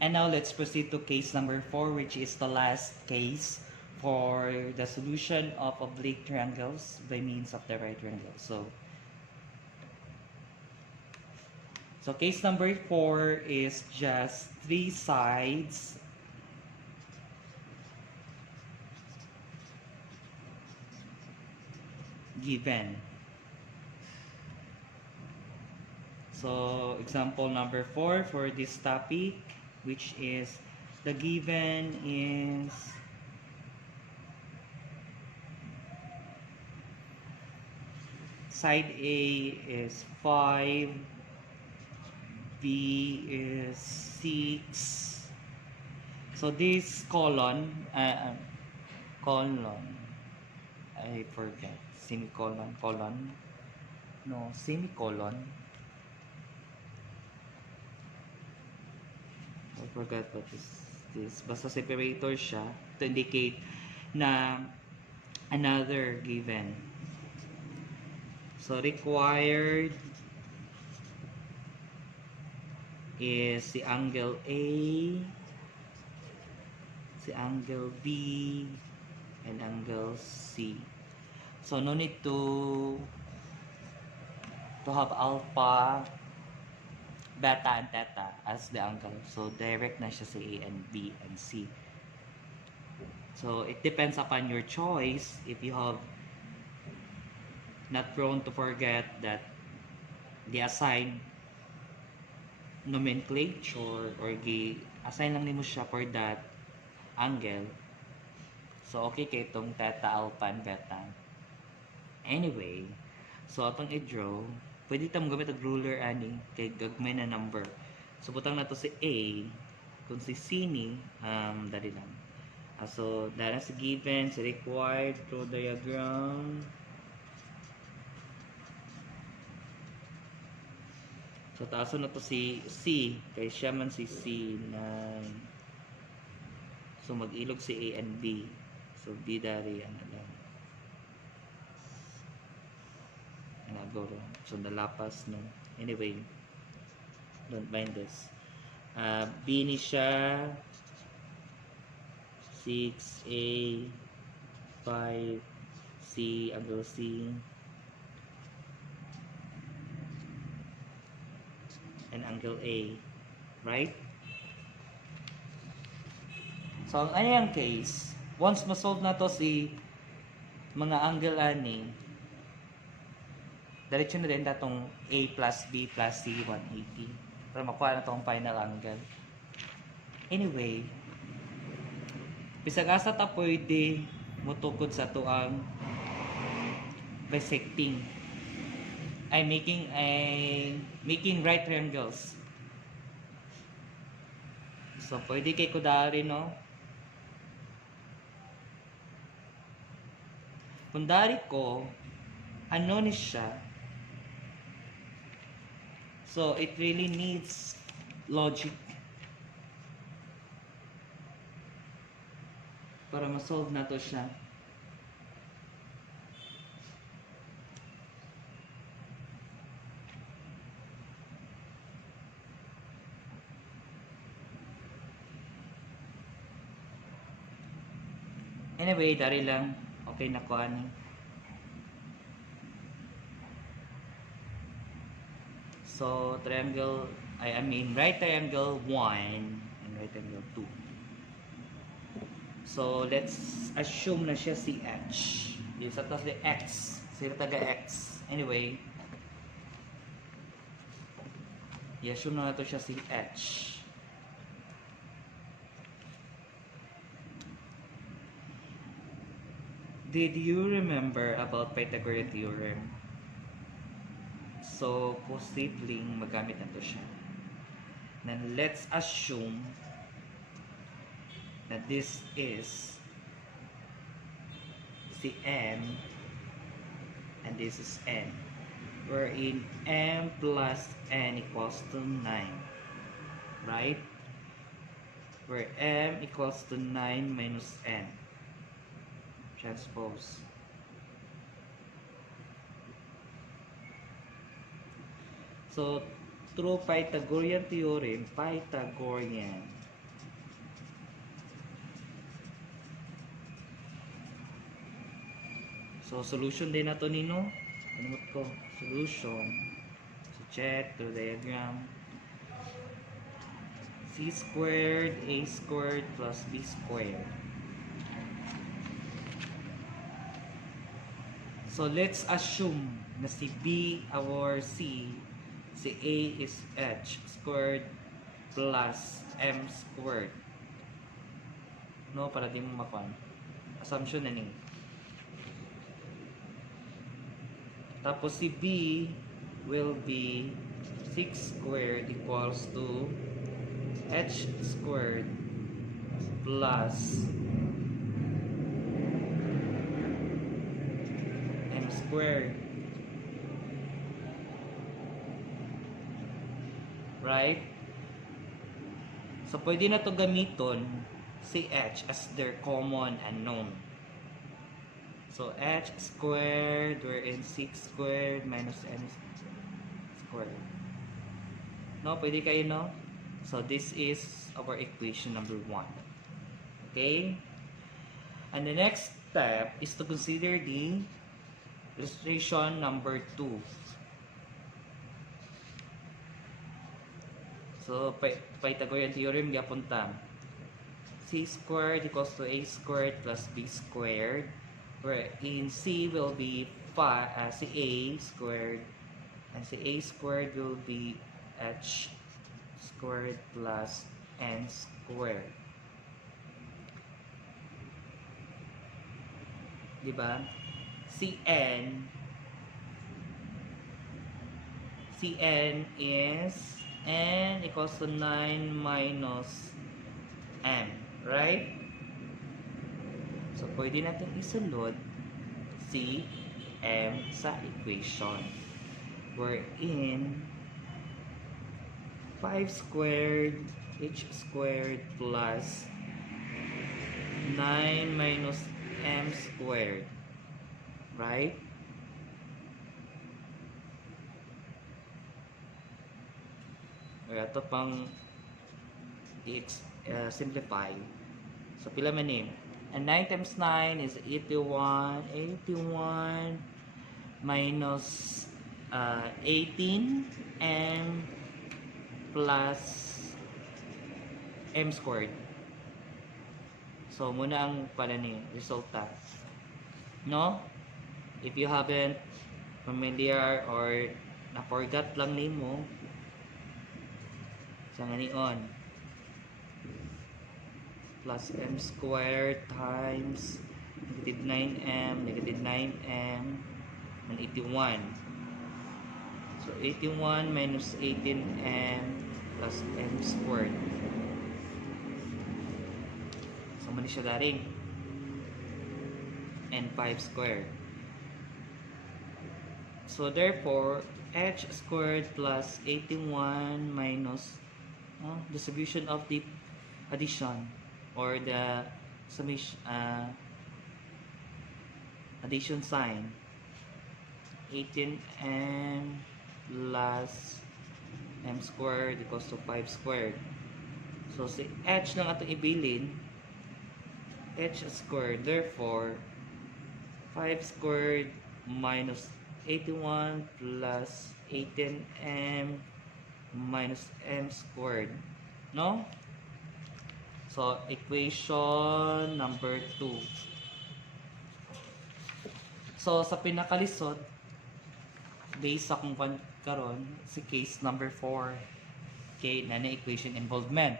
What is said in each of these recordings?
And now let's proceed to case number 4, which is the last case for the solution of oblique triangles by means of the right triangle. So case number 4 is just 3 sides given. So example number 4 for this topic, which is the given is side A is 5, B is 6. So this colon, I forget, semicolon, semicolon. I forgot what is this. Basta separator siya to indicate na another given. So required is si angle A, si angle B, and angle C. So no need to have alpha, beta, and theta as the angle. So direct na siya sa A and B and C. So it depends upon your choice. If you have not prone to forget that the assigned nomenclature or assign lang nimo siya for that angle. So okay kay itong theta, alpha, and beta. Anyway, so atong i-draw, pwede tayong gamit ang ruler ani kay gagmay na number. So butang na to si A, kung si C ni dali lang. So dala si given, si required, draw diagram. So taaso na to si C, kay siya man si C na so mag-ilog si A and B. So B dari ano lang. Go wrong. So nalapas no. Anyway, don't mind this. B ni siya 6A 5 C angle C and angle A, right? So ang anyang case, once ma-solve na to si mga angle ani, diretso na din datong A plus B plus C 180 para makuha na itong final angle. Anyway, bisag asa ta pwede mutukod sa tuang bisecting ay making right triangles. So pwede kay kudari no. Kung dari ko ano ni siya, so it really needs logic para ma-solve na to siya. Anyway, dari lang. Okay na ko ani. So triangle, I mean right triangle 1 and right triangle 2. So let's assume na siya si H. Isa to si X. Sila taga X. Anyway, i-assume na to siya si H. Did you remember about Pythagorean theorem? So, posibleng magamit na to siya. Then, let's assume that this is si M and this is N. Wherein M plus N equals to 9. Right? Where M equals to 9 minus N. Transpose. So, through Pythagorean theorem, Pythagorean So, solution din na to nino. Kanimot ko. Solution. So, check the diagram. C squared, A squared, plus B squared. So, let's assume na si B or C, si A is H squared plus M squared. No, para di mo makuha. Assumption na ni. Tapos si B will be 6 squared equals to H squared plus M squared. Right? So, pwede na to gamiton si H as their common unknown. So, H squared, wherein 6 squared minus M squared. No, pwede kayo, no? So, this is our equation number 1. Okay? And the next step is to consider the illustration number 2. So, Pythagorean theorem, gapunta. C squared equals to A squared plus B squared, wherein C will be si A squared, and si A squared will be H squared plus N squared. Diba? Cn is N equals to 9 minus M. Right? So, pwede natin isulod si M sa equation. Wherein 5 squared H squared plus 9 minus M squared. Right? Ito pang simplify. So, pila man name? And 9 times 9 is 81. 81 minus 18 M plus M squared. So, muna ang resulta. No? If you haven't familiar or na-forgot lang name mo, sa ganion, plus M squared times negative 9M, negative 9M, and 81. So, 81 minus 18M plus M squared. So, mali siya daring. And 5 squared. So, therefore, H squared plus 81 minus distribution of the addition or the summation, addition sign, 18M plus M squared equals to 5 squared. So, si H lang atong ibilin, H squared, therefore 5 squared minus 81 plus 18M minus M squared. No? So, equation number 2. So, sa pinakalisod, based sa kung karon si case number 4. Okay, na equation involvement.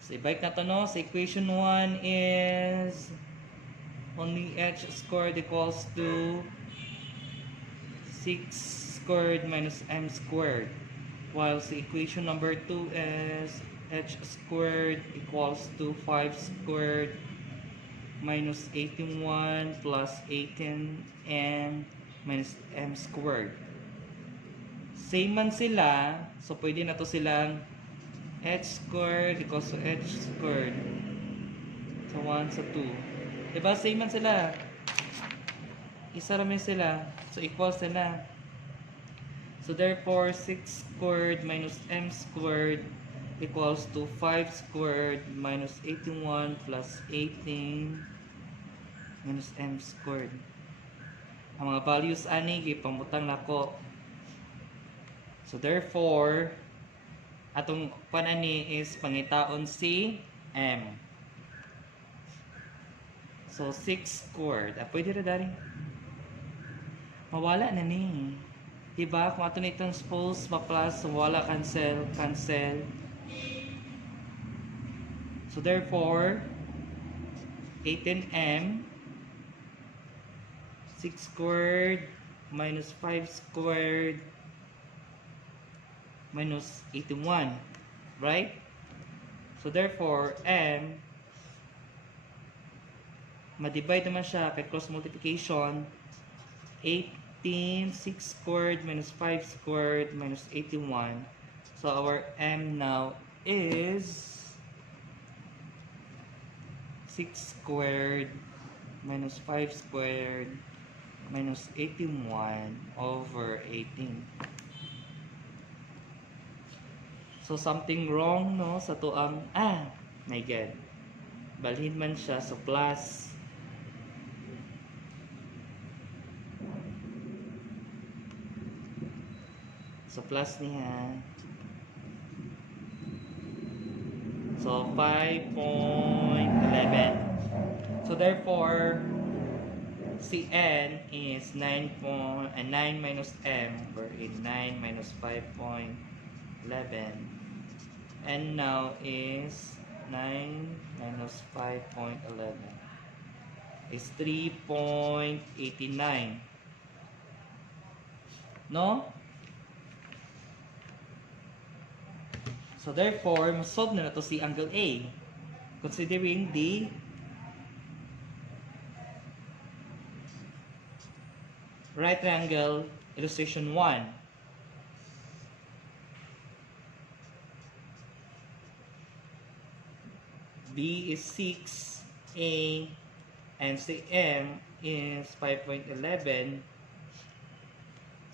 So, ibalik na to, no? So, equation 1 is only H squared equals to 6 squared minus M squared. While sa equation number 2 is H squared equals to 5 squared minus 81 plus 18M minus M squared. Same man sila, so pwede na to silang H squared equals to H squared. So 1 sa 2. Diba? Same man sila. Isa ramin sila. So equals na. So therefore, 6 squared minus M squared equals to 5 squared minus 81 plus 18 minus m squared. Ang mga values ani gipamutang nako. So therefore, atong panani is pangitaon si m. So 6 squared. Pwede ra dari. Mawala na ni. Diba? Kung ato na transpose, ma-plus, wala, cancel, cancel. So therefore, 18m 6 squared minus 5 squared minus 81, right? So therefore, m ma-divide naman siya kay cross multiplication. 18 6 squared minus 5 squared minus 81. So our m now is 6 squared minus 5 squared minus 81 over 18. So something wrong no sa tuang my god. Balhin man siya so plus. So plus niya. So 5.11. So therefore, Cn is 9 minus m, wherein 9 minus 5.11. And now is 9 minus 5.11 is 3.89. No? So therefore, masolve na to si angle A. Considering the right triangle illustration 1. B is 6, A, and si M is 5.11.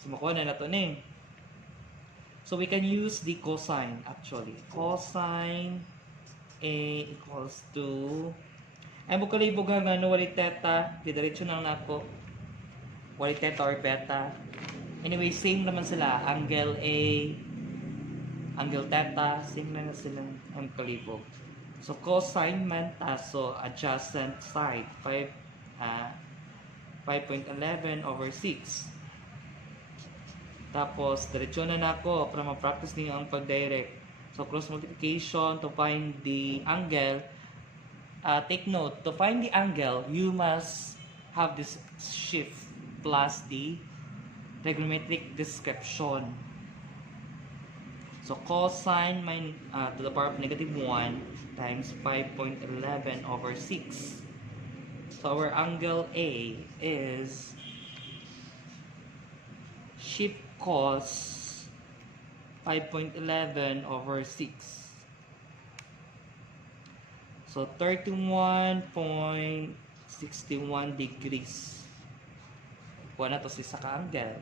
So makuha na to ni. So we can use the cosine actually. Cosine A equals to, ay mo kalibog nga no, wali theta, didiretso na nako. Wali theta or beta. Anyway, same naman sila. Angle A, angle theta, same na sila. M kalibog. So cosine man so adjacent side 5.11 over 6. Tapos, diretso na nako para ma-practice niyo ang pag-direct. So, cross multiplication to find the angle. Take note, to find the angle, you must have this shift plus the trigonometric description. So, cosine to the power of negative 1 times 5.11 over 6. So, our angle A is shift cos 5.11 over 6. So 31.61 degrees. Kuha na to si sa angle.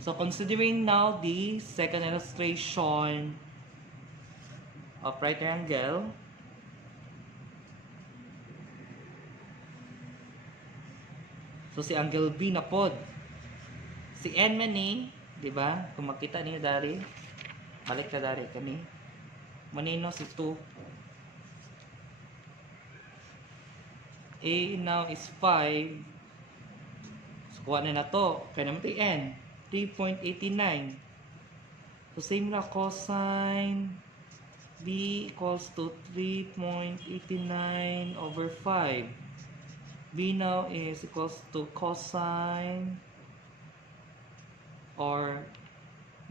So considering now the second illustration of right triangle, so si angle B na pod. Si N man ni, di ba? Kung makita niyo dari, balik ka dari kami. Manino si 2. A now is 5. So, kuha na to. Kaya naman ito N. 3.89. So, same na cosine B equals to 3.89 over 5. B now is equals to cosine, or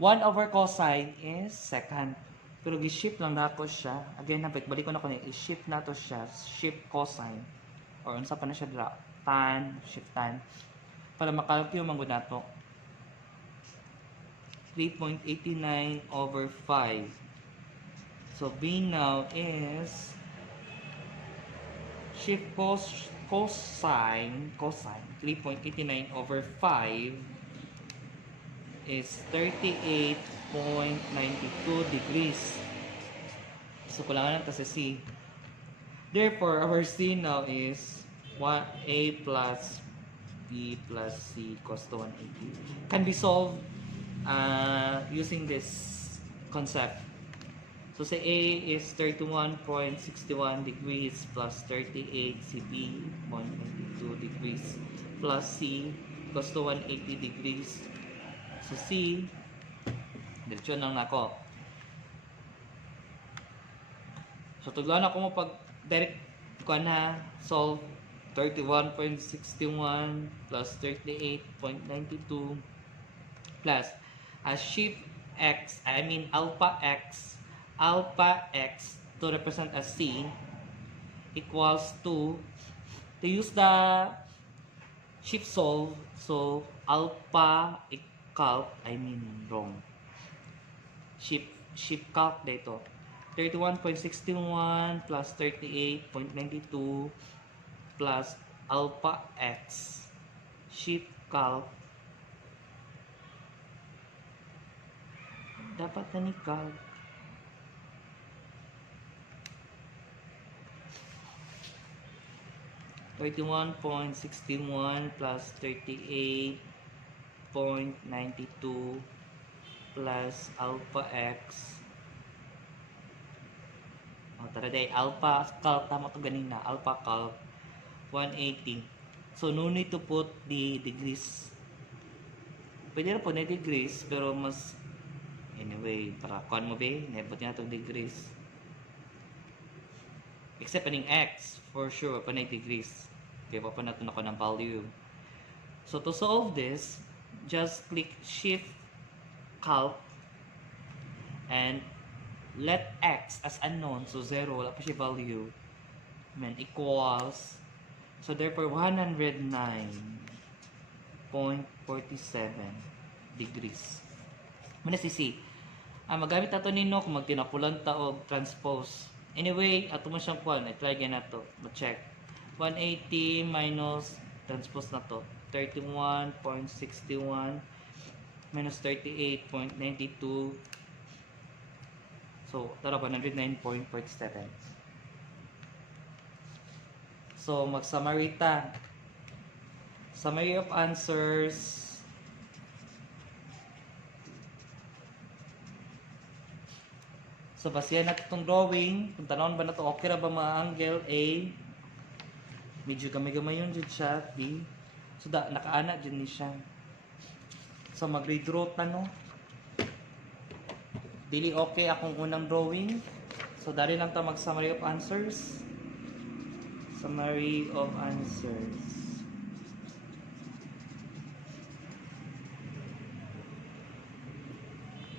1 over cosine is second. Pero gi-shift lang na ako siya. Again, balik ko na ko i-shift na to siya. Shift cosine. Or unsa pa na siya dra. Tan, shift tan. Para makalculate man gud nato. 3.89 over 5. So B now is shift cosine 3.89 over 5 is 38.92 degrees. So, kulangan lang sa C. Therefore, our C now is A plus B plus C equals to 180 can be solved using this concept. So say A is 31.61 degrees plus 38 CB 0.92 degrees plus C equals to 180 degrees. So C, diretso lang ako. So tuglan ako mo pag direct ko na solve 31.61 plus 38.92 plus shift x, I mean alpha x to represent as C equals to use the shift solve, so alpha calc, I mean wrong, shift calc dito 31.61 plus 38.92 plus alpha x shift calc dapat na ni calc 31.61 plus 38.92 plus alpha x. Tara day, alpha calc, tama to ganina, alpha calc 180. So no need to put the degrees. Pwede na po na degrees, pero mas anyway, para kuan mo ba, nebot niya itong degrees. Except aning x, for sure, pa 90 degrees. Kaya pa natin ako ng value. So to solve this, just click Shift Calc and let x as unknown, so 0, wala pa siya value, and equals, so therefore 109.47 degrees. Muna si magamit nato nino kung magtinapulan ta og transpose. Anyway, ato mo siyang kuan, i-try na to, ma-check. 180 minus transpose na to, 31.61 minus 38.92. So, tara, 109.47. So, mag-summary ta. Summary of answers. So, basihan natin itong drawing. Kung tanawin ba na ito, okay ra ba mga angle? A. Medyo gamay-gamay yun dyan siya. B. So, nakaana dyan ni siya. So, mag-redraw ta, no? Dili okay akong unang drawing. So, dari lang ta mag-summary of answers. Summary of answers.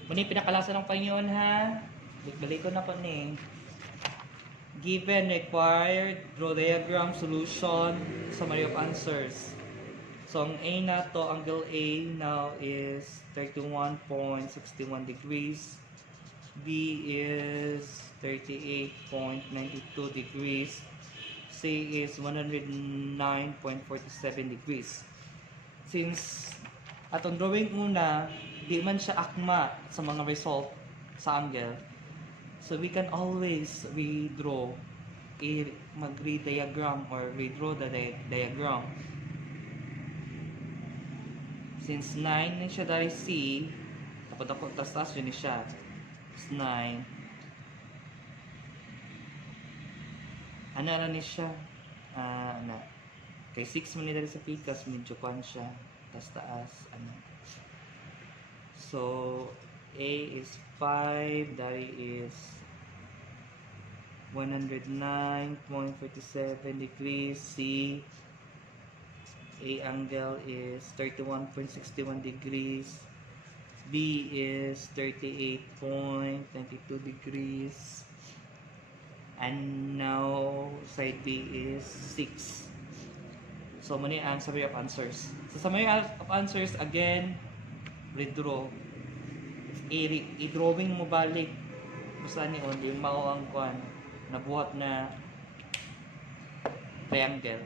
Muna yung pinakalasa ng Panginoon, ha? Balik ko na po ni. Given required, draw diagram, solution, summary of answers. So, ang A na to, angle A now is 31.61 degrees. B is 38.92 degrees. C is 109.47 degrees. Since atong drawing una, di man siya akma sa mga result sa angle, so we can always redraw, mag-re-diagram or redraw the diagram. Since 9 na siya dahil C, tapos ako tas yun siya. 9. Ano na ni siya? Kay 6 man dahil sa pikas, medyo kwan siya. Taas. So, A is 5, dahil is 109.47 degrees. C, A angle is 31.61 degrees. B is 38.92 degrees. And now, side B is 6. So, muna yung summary of answers. So, summary of answers, again, redraw. I-drawing mo balik. Basta ni Ondi, yung mao ang kwan, nabuhat na triangle.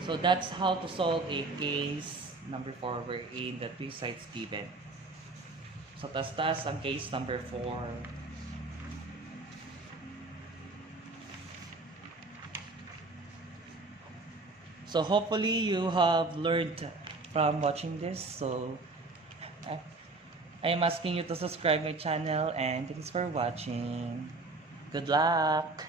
So, that's how to solve a case number 4 wherein the 3 sides given. So, tas-tas ang case number 4. So hopefully you have learned from watching this. So I am asking you to subscribe my channel and thanks for watching. Good luck!